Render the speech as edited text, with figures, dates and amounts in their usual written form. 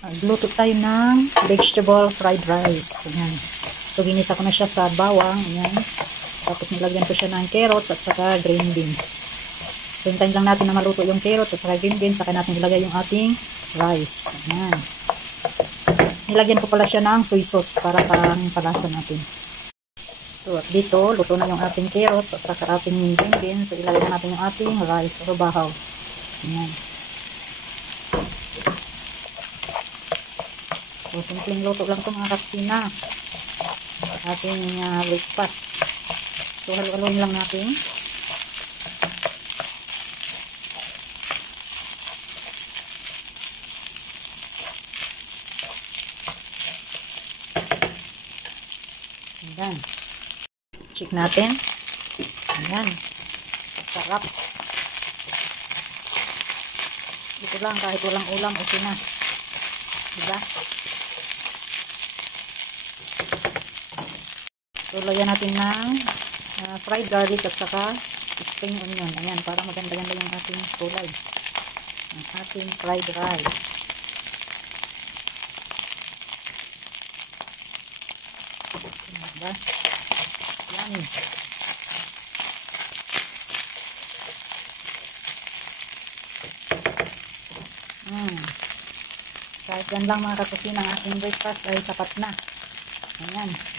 Luto tayo ng vegetable fried rice. Ayan. So, ginisa ko na siya sa bawang. Ayan. Tapos, nilagyan ko siya ng carrots at saka green beans. So, hintayin lang natin na maluto yung carrots at saka green beans. Saka natin ilagay yung ating rice. Ayan. Nilagyan ko pala siya ng soy sauce para pang palasa natin. So, at dito, luto na yung ating carrots at saka ating green beans. So, ilagay na natin yung ating rice o bahaw. Ayan. So, simpleng luto lang ito mga kakusina. Ating breakfast. So, halo-haloin lang natin. Ayan. Check natin. Ayan. Sarap. Ito lang, kahit walang ulam, okay na. Diba? So, lagyan natin ng fried garlic at saka spring onion. Ayan, para maganda-ganda yung ating kulay. Ang ating fried rice. Diba? Yummy. Kahit yan lang mga kakusina, ang ating breakfast ay sapat na. Ayan.